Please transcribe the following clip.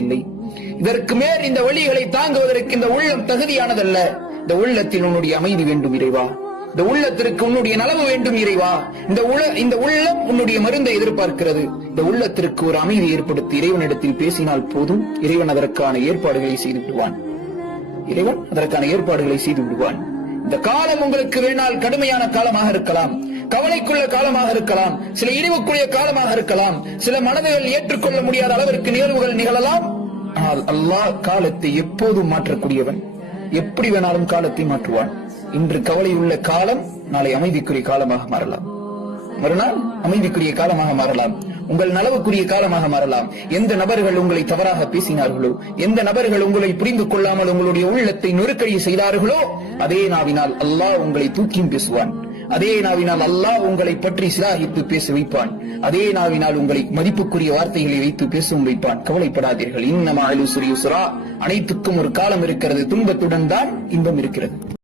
இல்லை. இதற்கு மேல் இந்த வழிகளை தாங்குவதற்கு இந்த உள்ளம் தகுதியானதல்ல. இந்த உள்ளத்தில் உன்னுடைய அமைதி வேண்டும் இறைவா. இந்த உள்ளத்திற்கு உன்னுடைய நலவு வேண்டும் இறைவா. இந்த உள்ளம் உன்னுடைய மருந்தை எதிர்பார்க்கிறது. இந்த உள்ளத்திற்கு ஒரு அமைதி ஏற்படுத்தி இறைவனிடத்தில் பேசினால் போதும். இறைவன் அதற்கான ஏற்பாடுகளை செய்து விடுவான். இந்த காலம் உங்களுக்கு வேணால் கடுமையான காலமாக இருக்கலாம், கவலைக்குள்ள காலமாக இருக்கலாம், சில இழிவுக்குரிய காலமாக இருக்கலாம், சில மனதுகள் ஏற்றுக்கொள்ள முடியாத அளவிற்கு நிகழ்வுகள் நிகழலாம். ஆனால் அல்லாஹ் காலத்தை எப்போதும் மாற்றக்கூடியவன். எப்படி வேணாலும் காலத்தை மாற்றுவான். இன்று கவலை உள்ள காலம் நாளை அமைதிக்குரிய காலமாக மாறலாம், மறுநாள் அமைதிக்குரிய காலமாக மாறலாம், உங்கள் நலவுக்குரிய காலமாக மாறலாம். எந்த நபர்கள் உங்களை தவறாக பேசினார்களோ, எந்த நபர்கள் உங்களை புரிந்து கொள்ளாமல் உங்களுடைய உள்ளத்தை நெருக்கடி செய்தார்களோ, அதே நாவினால் அல்லாஹ் உங்களை தூக்கியும் பேசுவான். அதே நாவினால் அல்லாஹ் உங்களை பற்றி சிலாகித்து பேச வைப்பான். அதே நாவினால் உங்களை மதிப்புக்குரிய வார்த்தைகளை வைத்து பேசவும் வைப்பான். கவலைப்படாதீர்கள். இன்னமா அலுஸ்ரி யுஸ்ரா, அனைத்துக்கும் ஒரு காலம் இருக்கிறது. துன்பத்துடன் தான் இன்பம் இருக்கிறது.